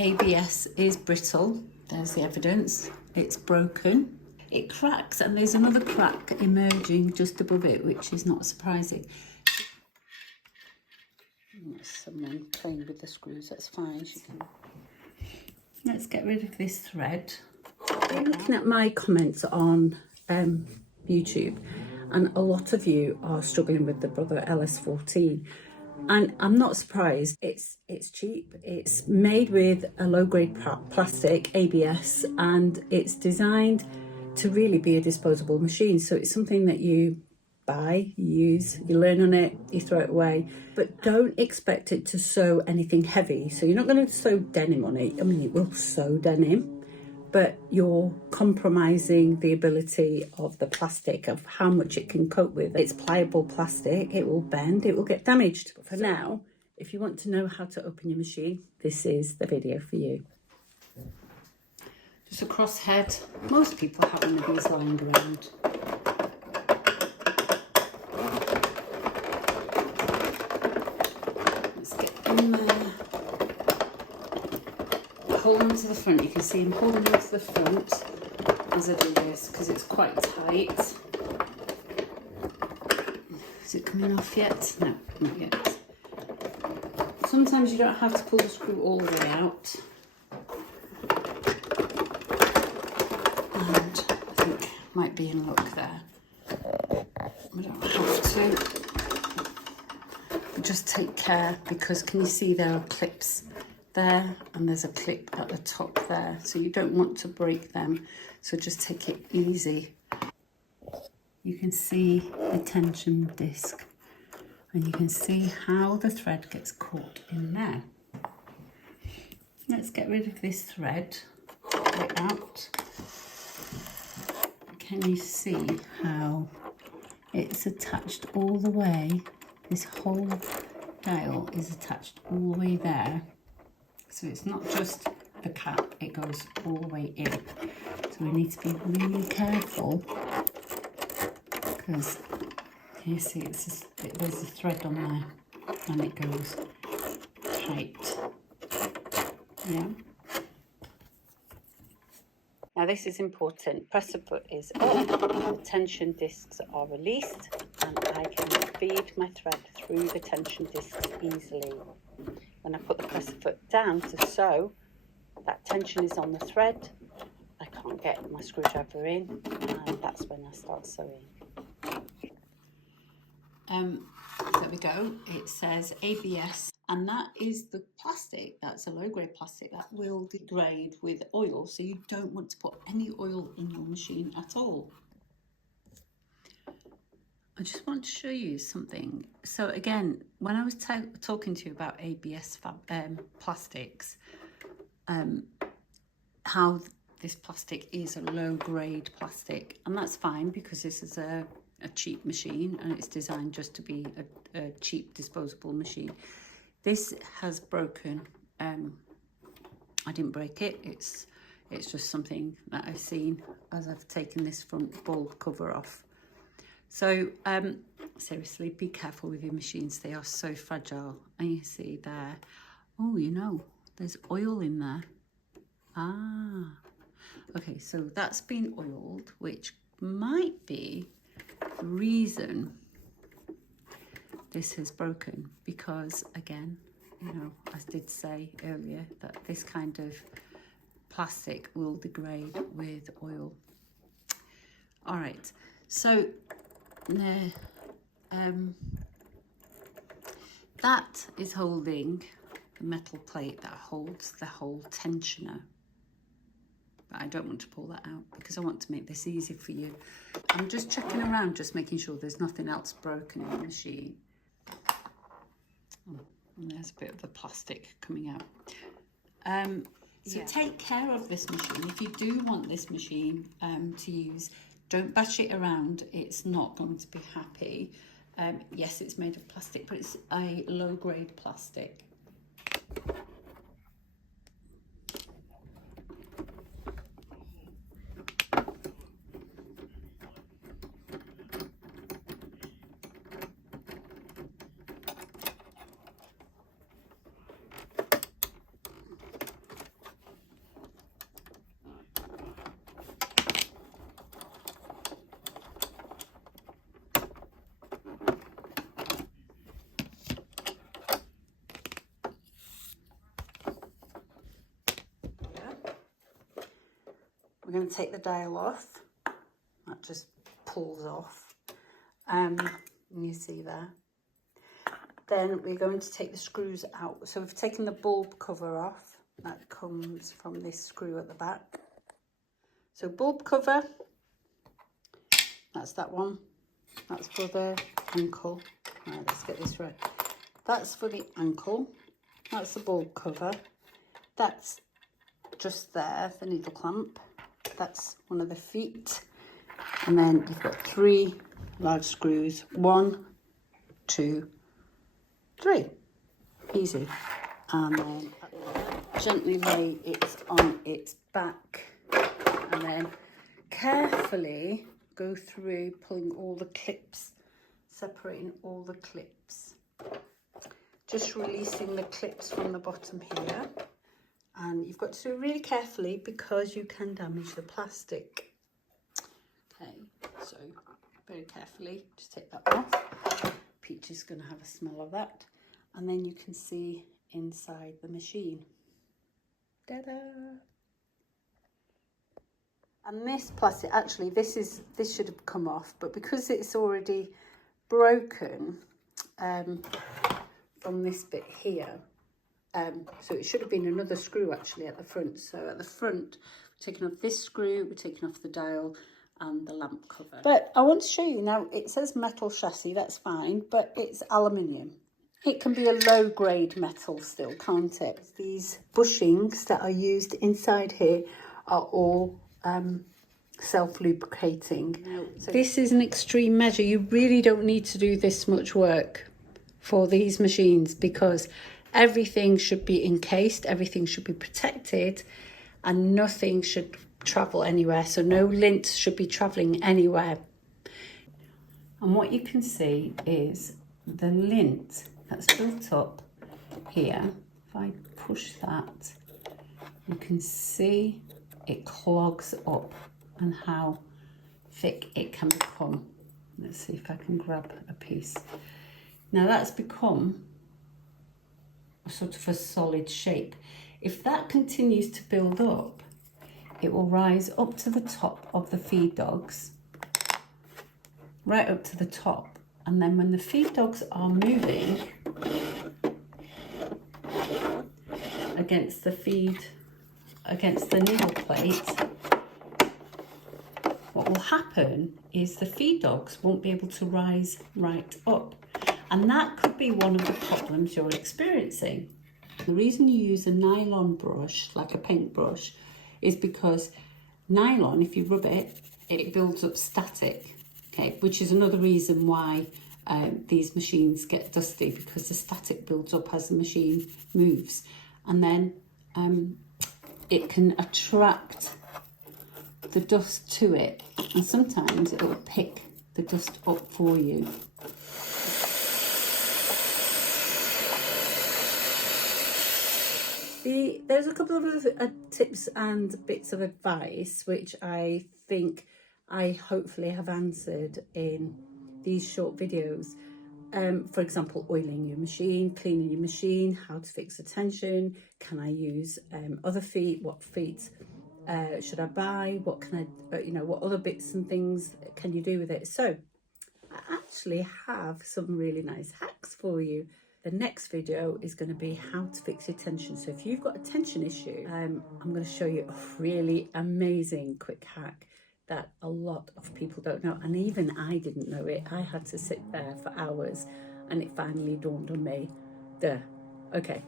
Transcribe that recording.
ABS is brittle. There's the evidence. It's broken. It cracks, and there's another crack emerging just above it, which is not surprising. Someone playing with the screws, that's fine. She can. Let's get rid of this thread. I'm looking at my comments on YouTube, and a lot of you are struggling with the Brother LS14. And I'm not surprised. It's cheap. It's made with a low-grade plastic, ABS, and it's designed to really be a disposable machine. So it's something that you buy, you use, you learn on it, you throw it away. But don't expect it to sew anything heavy. So you're not going to sew denim on it. I mean, it will sew denim, but you're compromising the ability of the plastic, of how much it can cope with. It's pliable plastic, it will bend, it will get damaged. But for now, if you want to know how to open your machine, this is the video for you. Just a crosshead. Most people have one of these lying around. Let's get in there. Hold on to the front. You can see I'm holding on to the front as I do this because it's quite tight. Is it coming off yet? No, not yet. Sometimes you don't have to pull the screw all the way out. And I think might be in luck there. We don't have to. But just take care, because can you see there are clips there, and there's a clip at the top there, so you don't want to break them, so just take it easy. You can see the tension disc, and you can see how the thread gets caught in there. Let's get rid of this thread, pull it out. Can you see how it's attached all the way? This whole dial is attached all the way there. So it's not just the cap, it goes all the way in. So we need to be really careful, because you see there's a thread on there and it goes tight. Yeah. Now this is important. Pressure foot is up, the tension discs are released, and I can feed my thread through the tension discs easily. When I put the presser foot down to sew, that tension is on the thread. I can't get my screwdriver in, and that's when I start sewing. There we go. It says ABS, and that is the plastic. That's a low-grade plastic that will degrade with oil, so you don't want to put any oil in your machine at all. I just want to show you something. So again, when I was talking to you about ABS plastics, how this plastic is a low-grade plastic, and that's fine because this is a cheap machine and it's designed just to be a cheap disposable machine. This has broken. I didn't break it. It's just something that I've seen as I've taken this front bulb cover off. So seriously, be careful with your machines. They are so fragile. And you see there, oh, you know, there's oil in there. Ah, okay, so that's been oiled, which might be the reason this has broken, because again, you know, as I did say earlier, that this kind of plastic will degrade with oil. All right, so that is holding the metal plate that holds the whole tensioner. But I don't want to pull that out because I want to make this easy for you. I'm just checking around, just making sure there's nothing else broken in the machine. Oh, and there's a bit of the plastic coming out. So yeah. Take care of this machine. If you do want this machine to use, don't bash it around. It's not going to be happy. Yes, it's made of plastic, but it's a low-grade plastic. we're going to take the dial off. That just pulls off. You see there. Then we're going to take the screws out. So we've taken the bulb cover off. That comes from this screw at the back. So bulb cover, that's that one. That's for the ankle. Right, let's get this right. That's for the ankle. That's the bulb cover. That's just there, the needle clamp. That's one of the feet. And then you've got 3 large screws. 1, 2, 3. Easy. And then gently lay it on its back. And then carefully go through pulling all the clips, separating all the clips. Just releasing the clips from the bottom here. And you've got to do it really carefully because you can damage the plastic. Okay, so very carefully, just take that off. Peach is going to have a smell of that. And then you can see inside the machine. Ta-da! And this plastic, actually, this should have come off, but because it's already broken from this bit here, so it should have been another screw actually at the front. So at the front, we're taking off this screw, we're taking off the dial and the lamp cover. But I want to show you now, it says metal chassis, that's fine, but it's aluminium. It can be a low grade metal still, can't it? These bushings that are used inside here are all self-lubricating. So this is an extreme measure. You really don't need to do this much work for these machines because everything should be encased, everything should be protected, and nothing should travel anywhere. So no lint should be traveling anywhere. And what you can see is the lint that's built up here. If I push that, you can see it clogs up and how thick it can become. Let's see if I can grab a piece. Now that's become a sort of a solid shape. If that continues to build up, it will rise up to the top of the feed dogs, right up to the top. And then when the feed dogs are moving against the needle plate, what will happen is the feed dogs won't be able to rise right up. And that could be one of the problems you're experiencing. The reason you use a nylon brush, like a paintbrush, is because nylon, if you rub it, it builds up static, okay, which is another reason why these machines get dusty, because the static builds up as the machine moves. And then it can attract the dust to it, and sometimes it will pick the dust up for you. There's a couple of other tips and bits of advice which I think I hopefully have answered in these short videos. For example, oiling your machine, cleaning your machine, how to fix the tension, can I use other feet, what feet should I buy, what can I, what other bits and things can you do with it. So I actually have some really nice hacks for you. The next video is going to be how to fix your tension. So if you've got a tension issue, I'm going to show you a really amazing quick hack that a lot of people don't know, and even I didn't know it. I had to sit there for hours and it finally dawned on me. Okay.